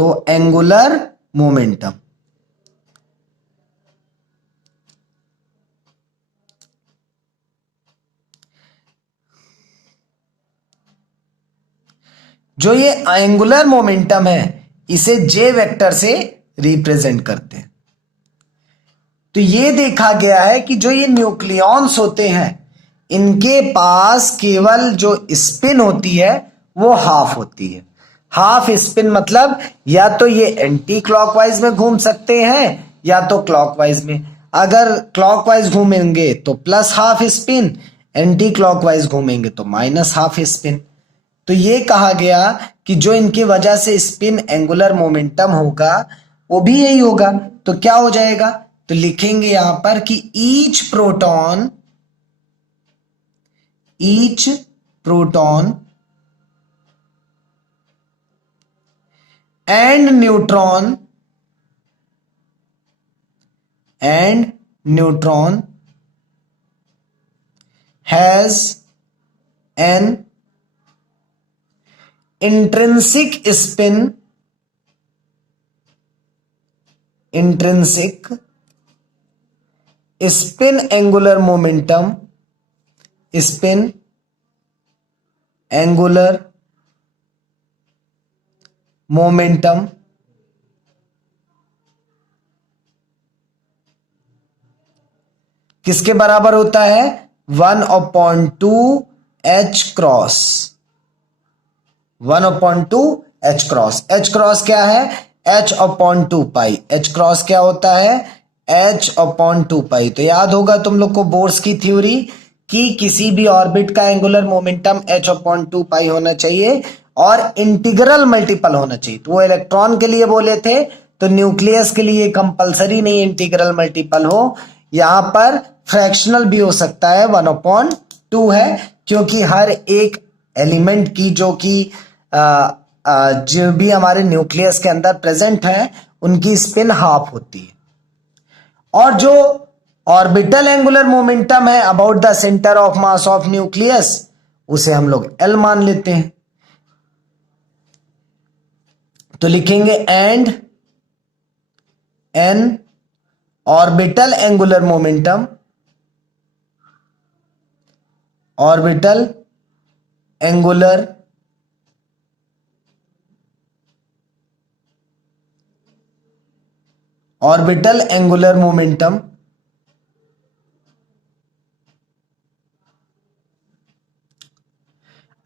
तो angular momentum, जो ये एंगुलर मोमेंटम है इसे जे वेक्टर से रिप्रेजेंट करते हैं। तो ये देखा गया है कि जो ये न्यूक्लियॉन्स होते हैं इनके पास केवल जो स्पिन होती है वो हाफ होती है। हाफ स्पिन मतलब या तो ये एंटी क्लॉकवाइज में घूम सकते हैं या तो क्लॉकवाइज में। अगर क्लॉकवाइज घूमेंगे तो plus half spin, anti clockwise घूमेंगे तो माइनस हाफ स्पिन। तो ये कहा गया कि जो इनकी वजह से स्पिन एंगुलर मोमेंटम होगा वो भी यही होगा। तो क्या हो जाएगा, तो लिखेंगे यहां पर कि each proton and neutron has an intrinsic spin angular momentum किसके बराबर होता है, 1/2 H cross, 1/2 H cross. H cross क्या है, H/2 पाई। H क्रॉस क्या होता है, H/2 पाई। तो याद होगा तुम लोग को बोर्स की थ्योरी कि किसी भी ऑर्बिट का एंगुलर मोमेंटम H/2 पाई होना चाहिए और इंटीग्रल मल्टीपल होना चाहिए। तो वो इलेक्ट्रॉन के लिए बोले थे, तो न्यूक्लियस के लिए कंपलसरी नहीं इंटीग्रल मल्टीपल हो। यहां पर फ्रैक्शनल भी हो सकता है, 1/2 है, क्योंकि हर एक एलिमेंट की जो भी हमारे न्यूक्लियस के अंदर प्रेजेंट है उनकी स्पिन हाफ होती है। और जो ऑर्बिटल एंगुलर मोमेंटम है about the centre of mass of nucleus उसे हम लोग L मान लेते हैं। तो लिखेंगे and N orbital angular momentum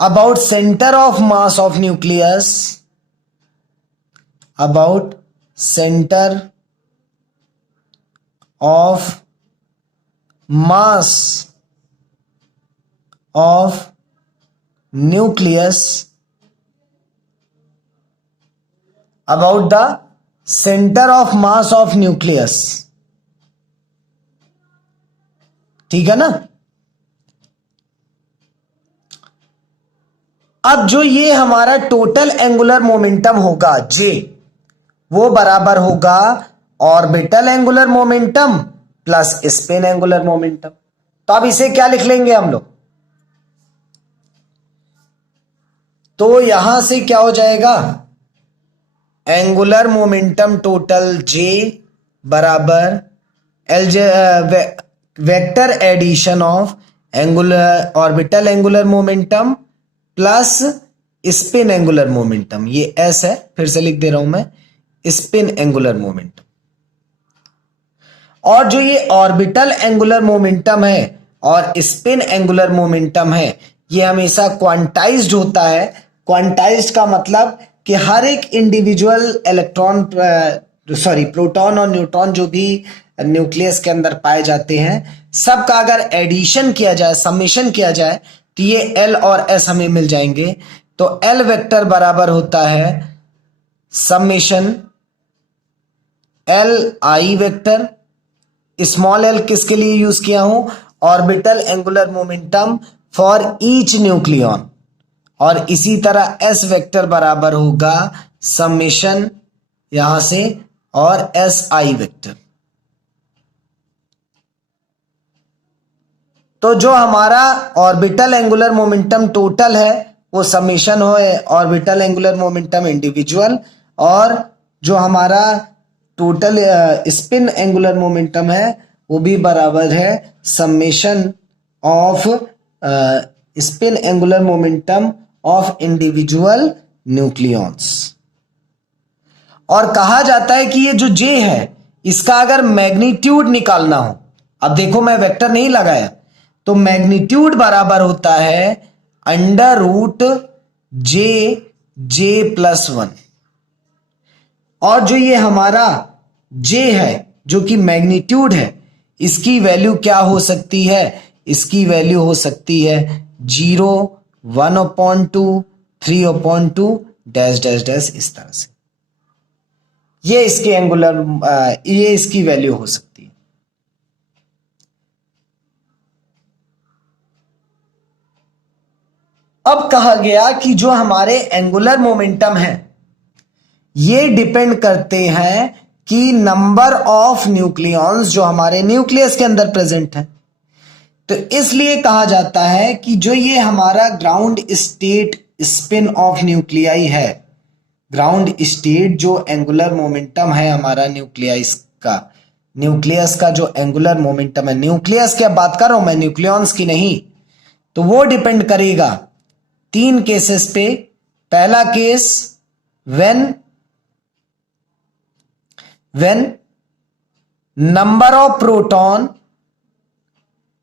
about center of mass of nucleus, about center of mass of nucleus, about the center of mass of nucleus। ठीक है ना। अब जो ये हमारा टोटल एंगुलर मोमेंटम होगा J, वो बराबर होगा orbital angular momentum plus spin angular momentum. तो अब इसे क्या लिख लेंगे हम लोग, तो यहां से क्या हो जाएगा, एंगुलर मोमेंटम टोटल J बराबर vector addition of angular orbital angular momentum plus spin angular momentum. ये S है, फिर से लिख दे रहा हूं मैं, स्पिन एंगुलर मोमेंटम। और जो ये ऑर्बिटल एंगुलर मोमेंटम है और स्पिन एंगुलर मोमेंटम है ये हमेशा क्वांटाइज्ड होता है। क्वांटाइज्ड का मतलब कि हर एक इंडिविजुअल प्रोटॉन और न्यूट्रॉन जो भी न्यूक्लियस के अंदर पाए जाते हैं सबका अगर एडिशन किया जाए, समेशन किया जाए, तो ये L और S हमें मिल जाएंगे। तो L वेक्टर बराबर होता है summation Li vector, small l किसके लिए यूज किया हूं, orbital angular momentum for each nucleon. और इसी तरह S वेक्टर बराबर होगा समेशन यहां से और Si वेक्टर। तो जो हमारा ऑर्बिटल एंगुलर मोमेंटम टोटल है वो समेशन हो ऑर्बिटल एंगुलर मोमेंटम इंडिविजुअल और जो हमारा टोटल स्पिन एंगुलर मोमेंटम है वो भी बराबर है summation off spin angular momentum of individual nucleons. और कहा जाता है कि ये जो जे है इसका अगर मैग्नीट्यूड निकालना हो, अब देखो मैं वेक्टर नहीं लगाया, तो मैग्नीट्यूड बराबर होता है अंडर रूट जे प्लस 1। और जो ये हमारा जे है जो कि मैग्नीट्यूड है, इसकी वैल्यू क्या हो सकती है? इसकी वैल्यू हो सकती है 0, 1/2, 3/2 डैश डैश डैश, इस तरह से ये इसकी एंगुलर ये इसकी वैल्यू हो सकती है। अब कहा गया कि जो हमारे एंगुलर मोमेंटम है ये डिपेंड करते हैं कि नंबर ऑफ न्यूक्लियॉन्स जो हमारे न्यूक्लियस के अंदर प्रेजेंट है। तो इसलिए कहा जाता है कि जो ये हमारा ground state spin off nuclei है, ग्राउंड स्टेट जो एंगुलर मोमेंटम है हमारा न्यूक्लियस का जो एंगुलर मोमेंटम है, न्यूक्लियस की अब बात कर रहा हूं मैं, न्यूक्लियॉन्स की नहीं, तो वो डिपेंड करेगा 3 केसेस पे। पहला case when number of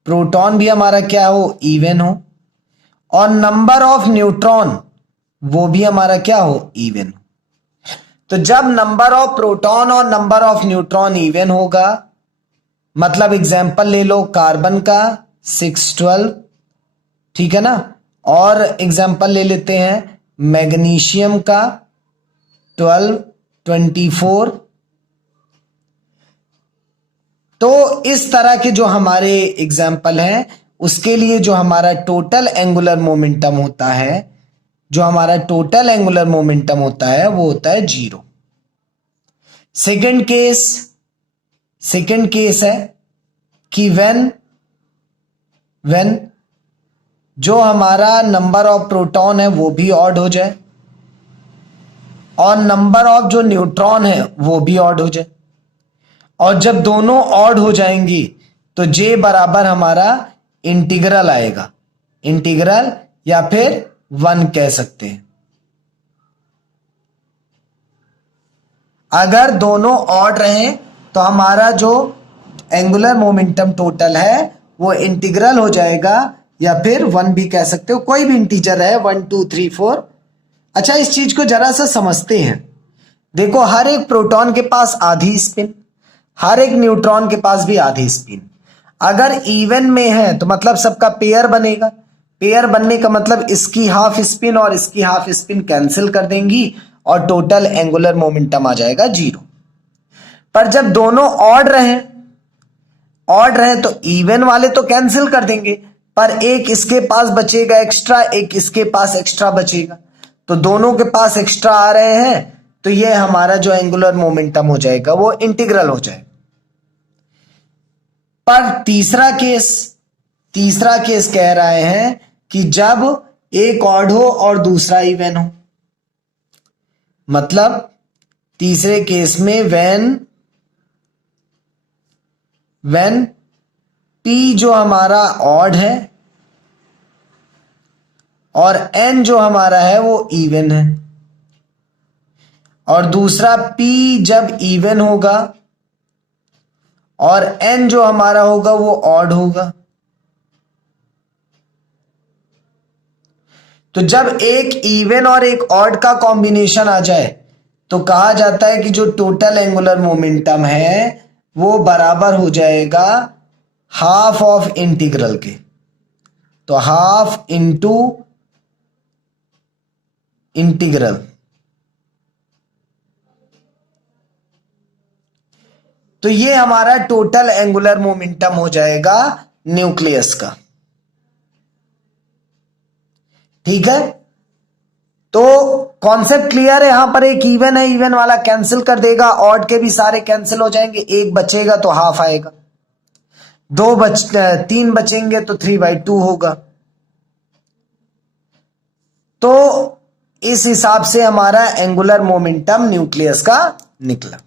proton भी हमारा क्या हो, इवन हो, और नंबर ऑफ न्यूट्रॉन वो भी हमारा क्या हो, इवन हो। तो जब नंबर ऑफ प्रोटॉन और नंबर ऑफ न्यूट्रॉन इवन होगा, मतलब एग्जांपल ले लो कार्बन का 612, ठीक है ना, और एग्जांपल ले लेते हैं मैग्नीशियम का 1224। तो इस तरह के जो हमारे एग्जाम्पल हैं उसके लिए जो हमारा टोटल एंगुलर मोमेंटम होता है, जो हमारा टोटल एंगुलर मोमेंटम होता है वो होता है 0। सेकंड केस है कि व्हेन जो हमारा नंबर ऑफ प्रोटॉन है वो भी ऑड हो जाए और नंबर ऑफ जो न्यूट्रॉन है वो भी ऑड हो जाए। और जब दोनों ऑड हो जाएंगी तो जे बराबर हमारा इंटीग्रल आएगा, इंटीग्रल या फिर 1 कह सकते हैं। अगर दोनों ऑड रहे तो हमारा जो एंगुलर मोमेंटम टोटल है वो इंटीग्रल हो जाएगा, या फिर 1 भी कह सकते हो, कोई भी इंटीजर है, 1 2 3 4। अच्छा, इस चीज को जरा सा समझते हैं। देखो, हर एक प्रोटॉन के पास आधी स्पिन, हर एक न्यूट्रॉन के पास भी आधी स्पिन। अगर इवन में है तो मतलब सबका पेयर बनेगा। पेयर बनने का मतलब इसकी हाफ स्पिन और इसकी हाफ स्पिन कैंसिल कर देंगी और टोटल एंगुलर मोमेंटम आ जाएगा 0। पर जब दोनों ऑड रहे तो इवन वाले तो कैंसिल कर देंगे, पर एक इसके पास बचेगा एक्स्ट्रा, एक इसके पास एक्स्ट्रा बचेगा। तो दोनों के पास एक्स्ट्रा आ रहे हैं तो ये हमारा जो एंगुलर मोमेंटम हो जाएगा वो इंटीग्रल हो जाएगा। पर तीसरा केस कह रहे हैं कि जब एक ऑड हो और दूसरा इवन हो, मतलब तीसरे केस में व्हेन P जो हमारा ऑड है और N जो हमारा है वो इवन है, और दूसरा P जब इवन होगा और N जो हमारा होगा वो ऑड होगा। तो जब एक इवन और एक ऑड का कॉम्बिनेशन आ जाए तो कहा जाता है कि जो टोटल एंगुलर मोमेंटम है वो बराबर हो जाएगा हाफ ऑफ इंटीग्रल के। तो हाफ इंटू इंटीग्रल, तो ये हमारा टोटल एंगुलर मोमेंटम हो जाएगा न्यूक्लियस का। ठीक है, तो कॉन्सेप्ट क्लियर है। यहां पर एक इवन है, इवन वाला कैंसिल कर देगा, ऑड के भी सारे कैंसिल हो जाएंगे, एक बचेगा तो हाफ आएगा, 3 बचेंगे तो 3/2 होगा। तो इस हिसाब से हमारा एंगुलर मोमेंटम न्यूक्लियस का निकला।